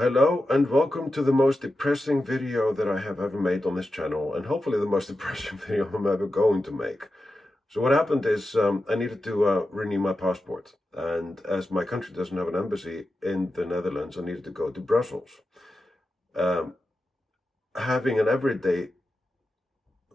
Hello and welcome to the most depressing video that I have ever made on this channel, and hopefully the most depressing video I'm ever going to make. So what happened is I needed to renew my passport, and as my country doesn't have an embassy in the Netherlands, I needed to go to Brussels. Um, Having an everyday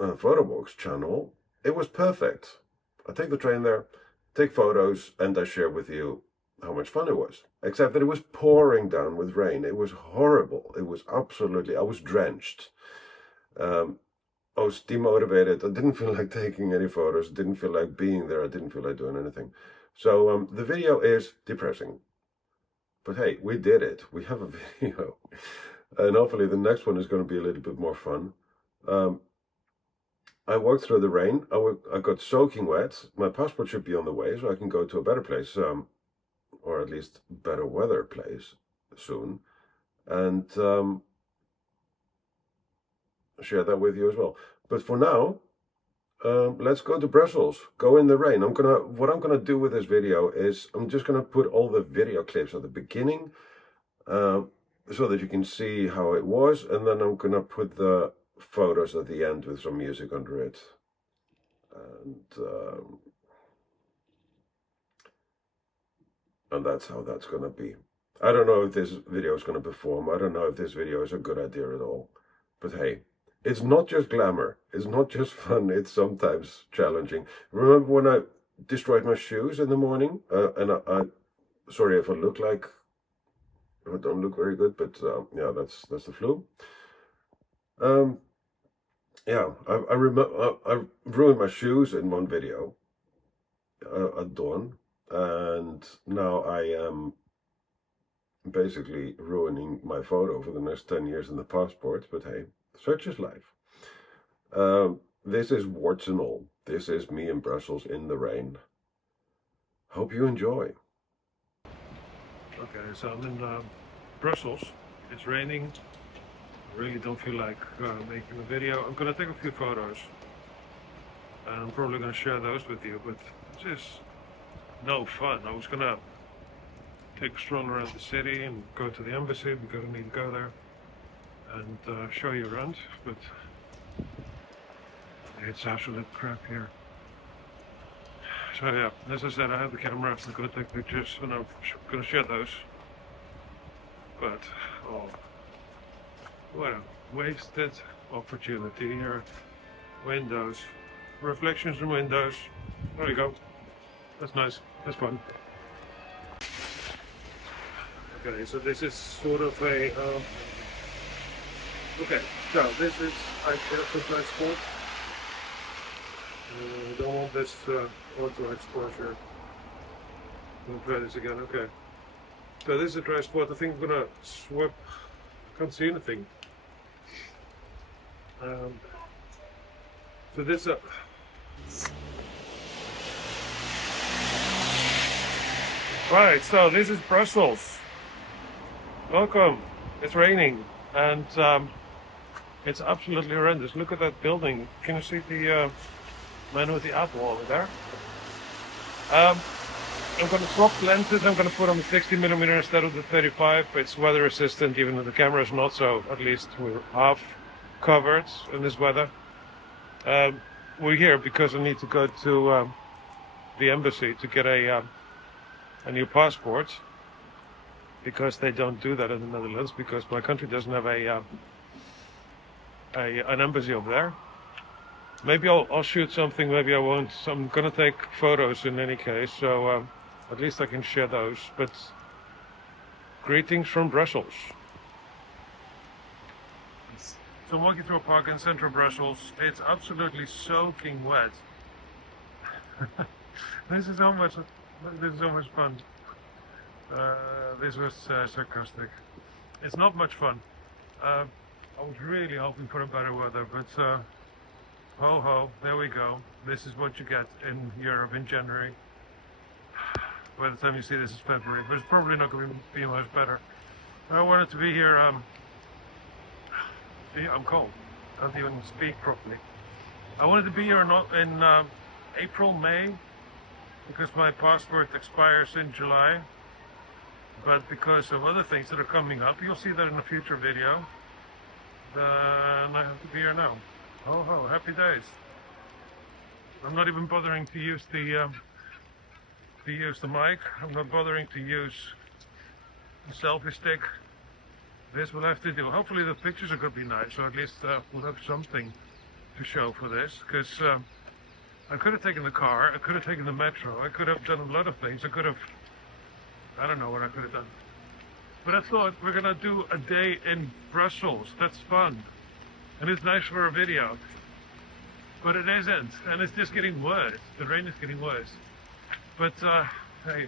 photowalks channel, it was perfect. I take the train there, take photos, and I share with you how much fun it was. Except that it was pouring down with rain. It was horrible. It was absolutely, I was drenched. Um, I was demotivated. I didn't feel like taking any photos. Didn't feel like being there. I didn't feel like doing anything. So the video is depressing. But hey, we did it. We have a video. And hopefully the next one is going to be a little bit more fun. I walked through the rain. I got soaking wet. My passport should be on the way, so I can go to a better place, or at least better weather place soon, and share that with you as well. But for now, let's go to Brussels. Go in the rain. What I'm gonna do with this video is I'm just gonna put all the video clips at the beginning, so that you can see how it was, and then I'm gonna put the photos at the end with some music under it, and that's how that's gonna be. I don't know if this video is gonna perform. I don't know if this video is a good idea at all. But hey, it's not just glamour. It's not just fun. It's sometimes challenging. Remember when I destroyed my shoes in the morning? And sorry if I don't look very good, but yeah, that's the flu. Yeah, I remember I ruined my shoes in one video at dawn, and now I am basically ruining my photo for the next 10 years in the passport. But hey, such is life. This is warts and all. This is me in Brussels in the rain. Hope you enjoy. Okay, so I'm in Brussels. It's raining. I really don't feel like making a video. I'm gonna take a few photos, and I'm probably gonna share those with you, but this is no fun. I was gonna take a stroll around the city and go to the embassy because I need to go there and show you around, but it's absolute crap here. So yeah, as I said, I have the camera. I'm gonna take pictures and I'm gonna share those. But oh, what a wasted opportunity here. Windows, reflections in windows. There you go. That's nice. That's fun. Okay, so this is sort of a okay. So this is the transport. Don't want this auto exposure. I'll try this again. Okay. So this is a transport. I think I'm gonna swap. I can't see anything. So this right. So this is Brussels. Welcome. It's raining and it's absolutely horrendous. Look at that building. Can you see the man with the apple over there? I'm going to swap lenses. I'm going to put on the 60mm instead of the 35. It's weather resistant, even though the camera is not, so at least we're half covered in this weather. We're here because I need to go to the embassy to get a new passport, because they don't do that in the Netherlands, because my country doesn't have an embassy over there. Maybe I'll shoot something, maybe I won't. So I'm gonna take photos in any case, so at least I can share those. But greetings from Brussels. So I'm walking through a park in central Brussels. It's absolutely soaking wet. This is so much fun. This was sarcastic. It's not much fun. I was really hoping for a better weather, but ho ho, there we go. This is what you get in Europe in January. By the time you see this, it's February, but it's probably not going to be much better. I wanted to be here. See, I'm cold. I don't even speak properly. I wanted to be here in April, May, because my passport expires in July. but because of other things that are coming up, you'll see that in a future video, then I have to be here now. Oh ho, happy days. I'm not even bothering to use the mic. I'm not bothering to use the selfie stick. This will have to do. Hopefully the pictures are going to be nice, or at least we'll have something to show for this, because I could have taken the car, I could have taken the metro, I could have done a lot of things. I don't know what I could have done. But I thought we're going to do a day in Brussels. That's fun. And it's nice for a video. But it isn't. And it's just getting worse. The rain is getting worse. But, hey,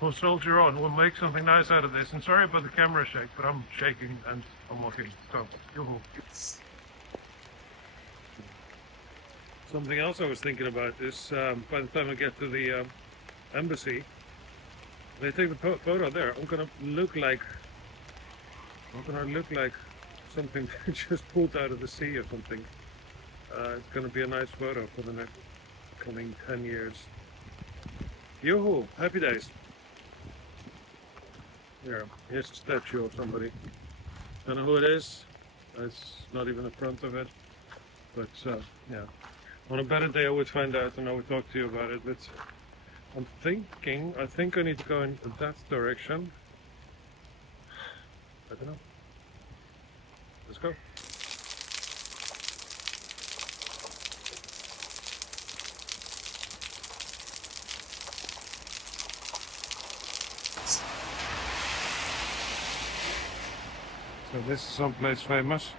we'll soldier on. We'll make something nice out of this. And sorry about the camera shake, but I'm shaking and I'm walking. So, yoo-hoo. Something else I was thinking about is by the time I get to the embassy, they take the photo there. I'm gonna look like something just pulled out of the sea or something. It's gonna be a nice photo for the next coming 10 years. Yoo-hoo! Happy days. Here's a statue of somebody. Don't know who it is. It's not even the front of it. But yeah. On a better day I would find out and I would talk to you about it, but I think I need to go in that direction. I don't know. Let's go. So this is someplace famous.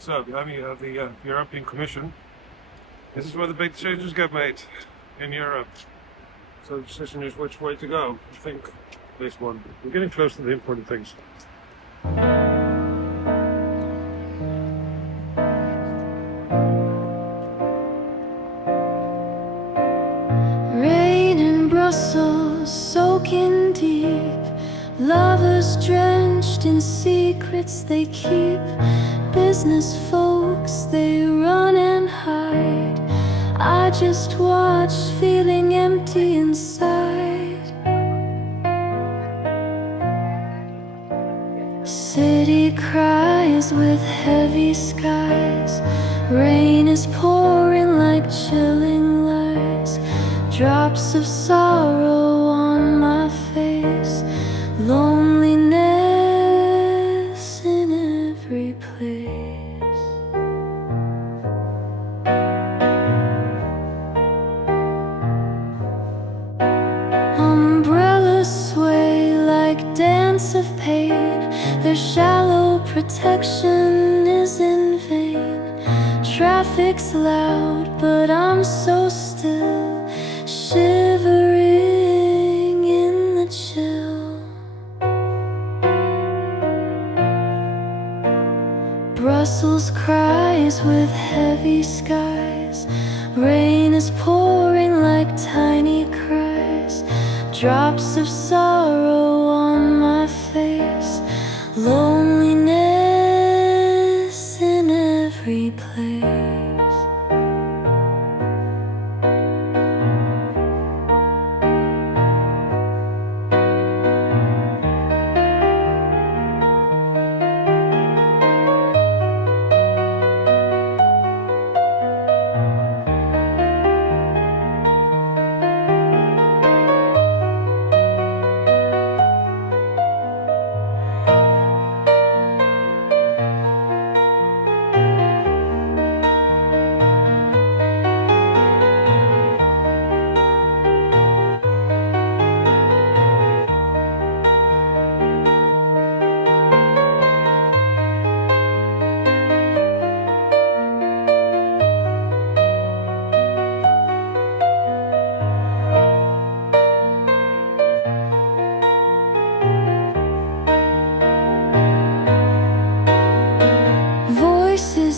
So behind me you have the European Commission. This is where the big decisions get made in Europe. So the decision is which way to go. I think this one. We're getting close to the important things. Rain in Brussels, soaking deep. Lovers drenched in secrets they keep. Business folks, they run and hide. I just watch, feeling empty inside. City cries with heavy skies. Rain is pouring like chilling lies. Drops of sorrow on my face. Loneliness in every place. Umbrellas sway like dance of pain. Their shallow protection is in vain. Traffic's loud, but I'm so still, shivering in the chill. Brussels cries with heavy skies. Rain is pouring like tiny cries. Drops of sorrow on my face. Loneliness in every place.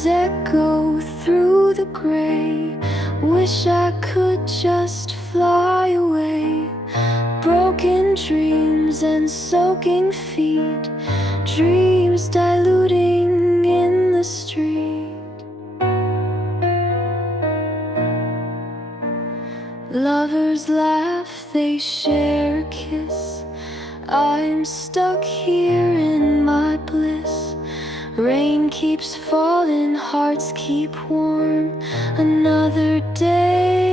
Echo through the gray. Wish I could just fly away. Broken dreams and soaking feet. Dreams diluting in the street. Lovers laugh, they I'm stuck here in my bliss. Rain keeps falling, hearts keep warm. Another day